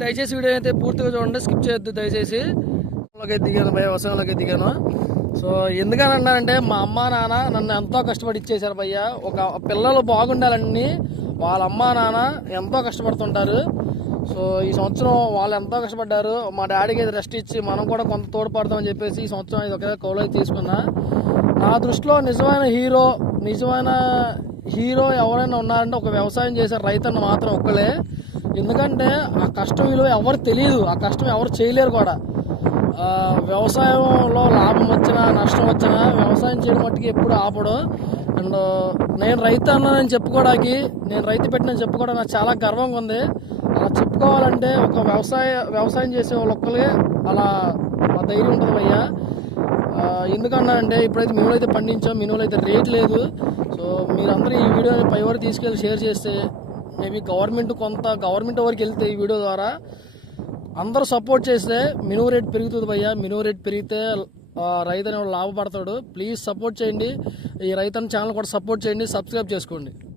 దయచేసి వీడియో అయితే పూర్తిగా చూడండి స్కిప్ చేయొద్దు దయచేసి. లోకే దిగాను భయ వ్యవసాయంలోకి దిగాను. సో ఎందుకని మా అమ్మ నాన్న నన్ను ఎంతో కష్టపడి ఇచ్చేశారు భయ్య. ఒక పిల్లలు బాగుండాలని వాళ్ళ అమ్మ నాన్న ఎంతో కష్టపడుతుంటారు. సో ఈ సంవత్సరం వాళ్ళు ఎంతో కష్టపడ్డారు. మా డాడీకి అయితే రెస్ట్ ఇచ్చి మనం కూడా కొంత తోడ్పడదామని చెప్పేసి ఈ సంవత్సరం ఇది ఒకే కౌలు అయితే తీసుకున్నా. నా దృష్టిలో నిజమైన హీరో నిజమైన హీరో ఎవరైనా ఉన్నారంటే ఒక వ్యవసాయం చేసే రైతన్న మాత్రం ఒక్కలే. ఎందుకంటే ఆ కష్టం విలువ ఎవరు తెలియదు ఆ కష్టం ఎవరు చేయలేరు కూడా. వ్యవసాయంలో లాభం వచ్చినా నష్టం వచ్చినా వ్యవసాయం చేయడం మట్టుకు ఎప్పుడు ఆపడు. అండ్ నేను రైతు అన్నానని చెప్పుకోవడానికి నేను రైతు పెట్టినని చెప్పుకోవడానికి నాకు చాలా గర్వంగా ఉంది. అలా చెప్పుకోవాలంటే ఒక వ్యవసాయ వ్యవసాయం చేసే వాళ్ళు ఒక్కరే అలా మా ధైర్యం ఉంటుంది భయ్యా. ఎందుకన్నానంటే ఇప్పుడైతే మినువులు అయితే పండించాం మినువులు అయితే రేట్ లేదు. సో మీరందరూ ఈ వీడియోని పై వరకు తీసుకెళ్ళి షేర్ చేస్తే మేబీ గవర్నమెంట్ కొంత గవర్నమెంట్ వరకు వెళ్తే ఈ వీడియో ద్వారా అందరూ సపోర్ట్ చేస్తే మినువు రేట్ పెరుగుతుంది భయ్యా. మినువు రేట్ పెరిగితే రైతు అనేవాడు లాభపడతాడు. ప్లీజ్ సపోర్ట్ చేయండి. ఈ రైతు ఛానల్ కూడా సపోర్ట్ చేయండి సబ్స్క్రైబ్ చేసుకోండి.